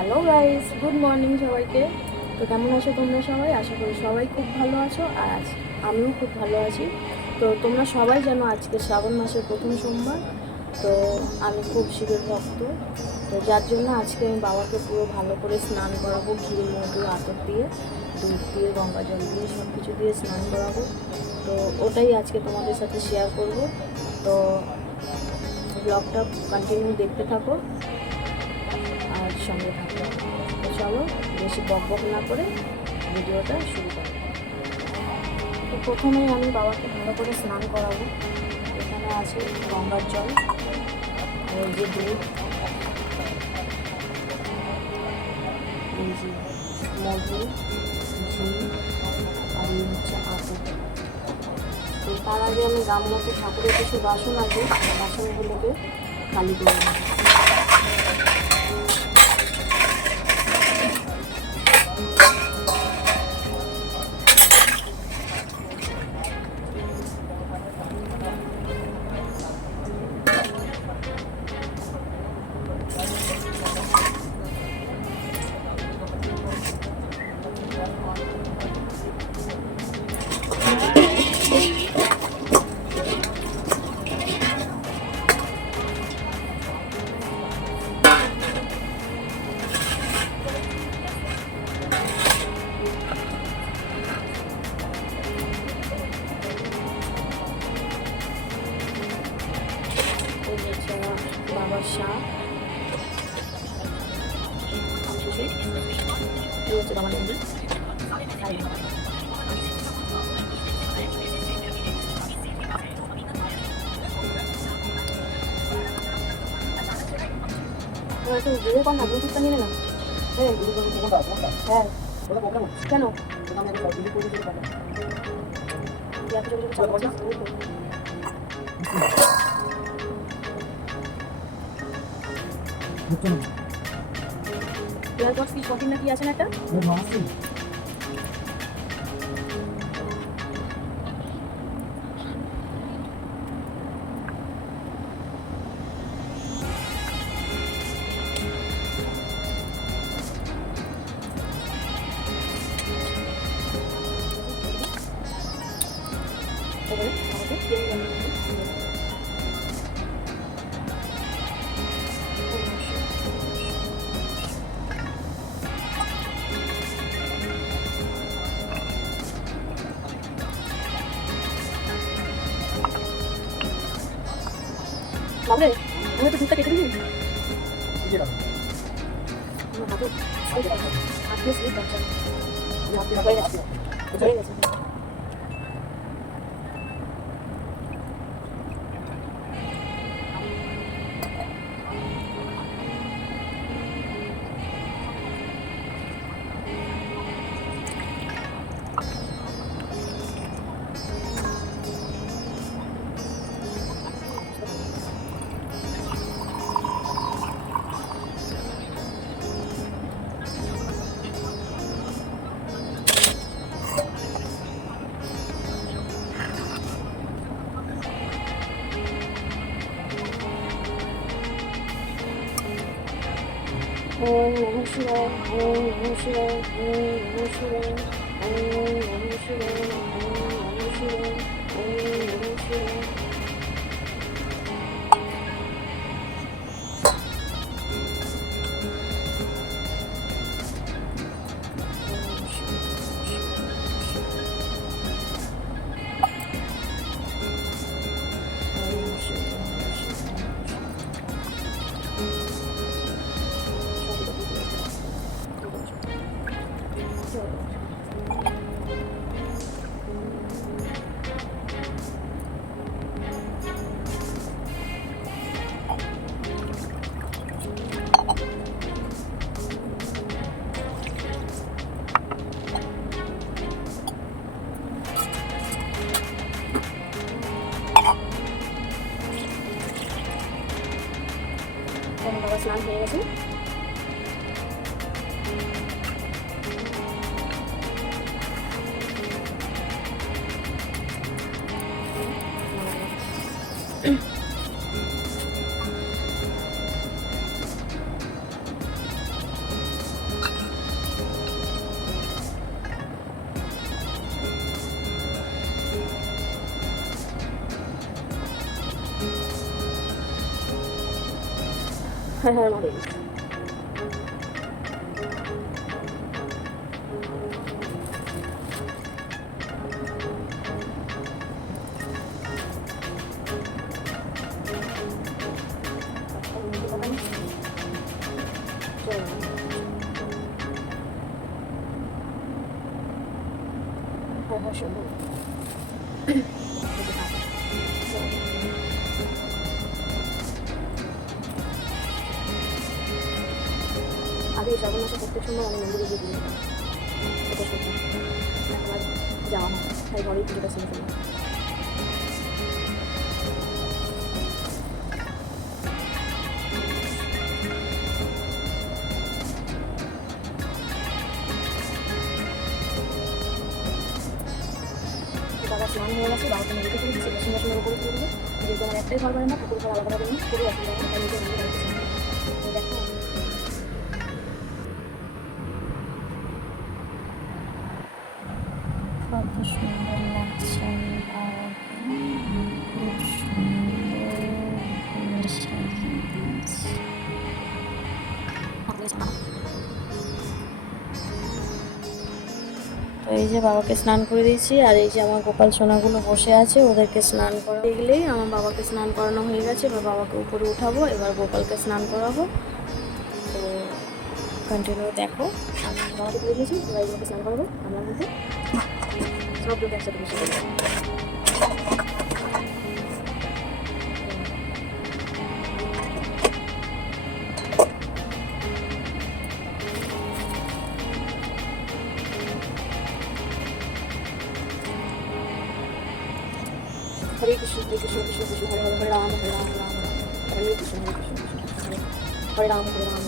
Hello guys, good morning সবাইকে। তো কেমন আছো তোমরা সবাই? আশা করি সবাই খুব ভালো আছো, আর আমিও খুব ভালো আছি। তো তোমরা সবাই জানো আজকে শ্রাবণ মাসের প্রথম সোমবার। তো আমি খুব শিবের ভক্ত, তো যার জন্য আজকে আমি বাবাকে পুরো ভালো করে স্নান করাবো, ঘি মধু আতর দিয়ে, দুধ দিয়ে, গঙ্গা জল দিয়ে, সব কিছু দিয়ে স্নান করাবো। তো ওটাই আজকে তোমাদের সাথে শেয়ার করব। তো ব্লগটা কন্টিনিউ দেখতে থাকো আর সঙ্গে থাকো। তো চলো বেশি বক না করে ভিডিওটা শুরু করো। তো প্রথমেই আমি বাবাকে ভালো করে স্নান করাবো। এখানে আছে গঙ্গার জল, আর এই যে দুধ, এই যে মধু, ঘি, আর এই হচ্ছে আতর। তো তার আগে আমি গামলাতে ঠাকুরের কিছু বাসন আছে, বাসনগুলোকে খালি করে নেব। বাবার শাক, হচ্ছে বাবার মন্দির। একটু ভিডিও কর না, ব্লুটুথটা নিয়ে না। হ্যাঁ কেন এয়ারপডস কি শপিং না কি আছে না একটা? বাবরে আমি একটু দুধটা কেটে দিবি? হয়ে গেছে। Om Namah Shivaya, Om Namah Shivaya, Om Namah Shivaya, Om Namah Shivaya, Om Namah Shivaya, Om Namah Shivaya. হ্যাঁ হ্যাঁ মহাদেব। আগে শ্রাবণ মাসে প্রত্যেক সময় আমি মন্দিরে গিয়ে দিই এটা সত্যি এখন আর যাওয়া হয় তাই ঘরেই পুজোটা ছেড়ে ফেলি। বাবা স্নান হয়ে গেছে, বাবাকে মেডিকে করে দিচ্ছে, সিংহাসনের উপরে তুলে দেবে, যেহেতু আমার একটাই ঘর বাড়ি না, পুকুর ঘর আলাদা বাড়ি না, পুরো অসুবিধা হয় তাই নিজের মন্দির বাড়িতে দেখো। কত সুন্দর লাগছে খুব সুন্দর। তো এই যে বাবাকে স্নান করে দিয়েছি, আর এই যে আমার গোপাল সোনাগুলো বসে আছে, ওদেরকে স্নান করা দেখলেই আমার বাবাকে স্নান করানো হয়ে গেছে। এবার বাবাকে উপরে উঠাবো, এবার গোপালকে স্নান করাবো। তো কন্টিনিউ দেখো। বাবাকে করে দিয়েছি, এবার এইগুলোকে স্নান করাবো। আমার মধ্যে সবগুলোকে একসাথে বসে দেবো। हरे कृष्ण कृष्ण कृष्ण हरे हरे हरे राम राम हरे कृष्ण हरे राम राम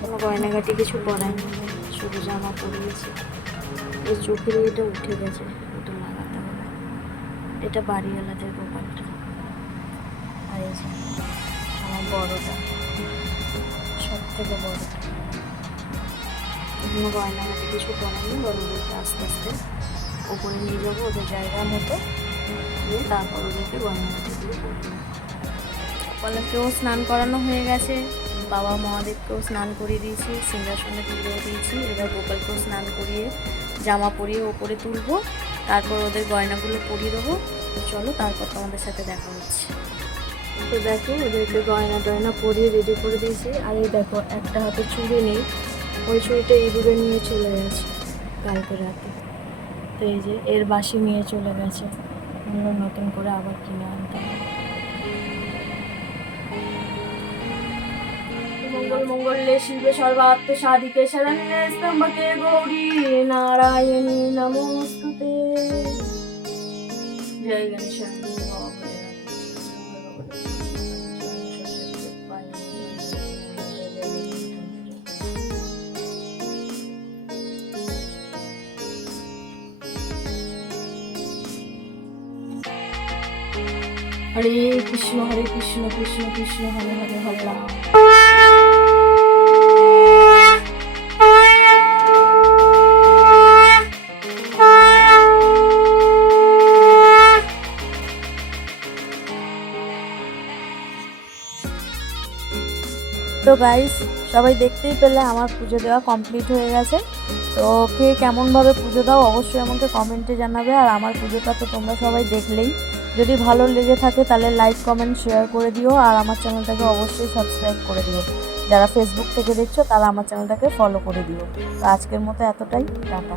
কোনো গয়নাঘাটি কিছু পরায়নি, শুধু জামা পরিয়েছি। এই চোখের এটা উঠে গেছে, ওটা লাগাতে হবে। এটা বাড়িওয়ালাদের গোপালটা, আর এই যে আমার বড়টা, সব থেকে বড়টা। কোনো গয়নাঘাটি কিছু পরায়নি, বড়দেরকে আস্তে আস্তে ওপরে নিয়ে যাবো ওদের জায়গা মতো, দিয়ে তারপর ওদেরকে গয়নাঘাটিগুলো করবো। গোপালকেও স্নান করানো হয়ে গেছে, বাবা মহাদেবকেও স্নান করিয়ে দিয়েছি, সিংহাসনে তুলেও দিয়েছি। এবার গোপালকেও স্নান করিয়ে জামা পরিয়ে ওপরে তুলবো, তারপর ওদের গয়নাগুলো পরিয়ে দেবো। তো চলো, তারপর তোমাদের সাথে দেখা হচ্ছে। তো দেখো, ওদেরকে গয়না টয়না পরিয়ে রেডি করে দিয়েছি। আর এই দেখো, একটা হাতে চুড়ি নেই, ওই চুড়িটা ইঁদুরে নিয়ে চলে গেছে কালকে রাতে। তো এই যে এর বাসি নিয়ে চলে গেছে, নতুন করে আবার কিনে আনতে হবে। मंगल मंगल्ये शिवे सर्वार्थ साधिके शरण्ये त्र्यंबके गौरी नारायणी नमोस्तुते। जय गणेश। हरे कृष्ण कृष्ण कृष्ण हरे हरे हरे राम। তো গাইস সবাই দেখতেই পেলে আমার পুজো দেওয়া কমপ্লিট হয়ে গেছে। তো কে কেমনভাবে পুজো দাও অবশ্যই আমাকে কমেন্টে জানাবে। আর আমার পুজোটা তো তোমরা সবাই দেখলেই, যদি ভালো লেগে থাকে তাহলে লাইক কমেন্ট শেয়ার করে দিও। আর আমার চ্যানেলটাকে অবশ্যই সাবস্ক্রাইব করে দিও। যারা ফেসবুক থেকে দেখছো তারা আমার চ্যানেলটাকে ফলো করে দিও। তো আজকের মতো এতটাই, টাটা।